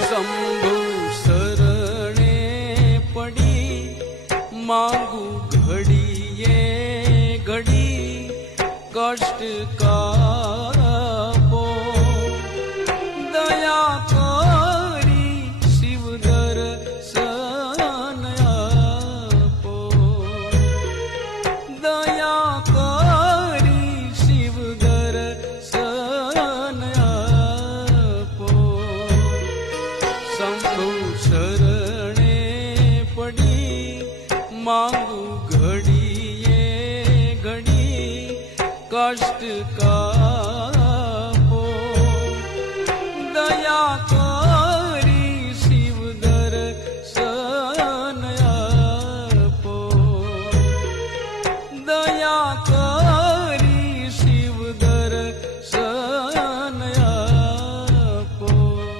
શંભુ શરણે પડી માંગુ ઘડીએ ઘડી કષ્ટ કાપો દયા કરી શિવ દર્શન આપો દયા કરી શિવ દર્શન આપો શંભુ શરણે પડી માંગ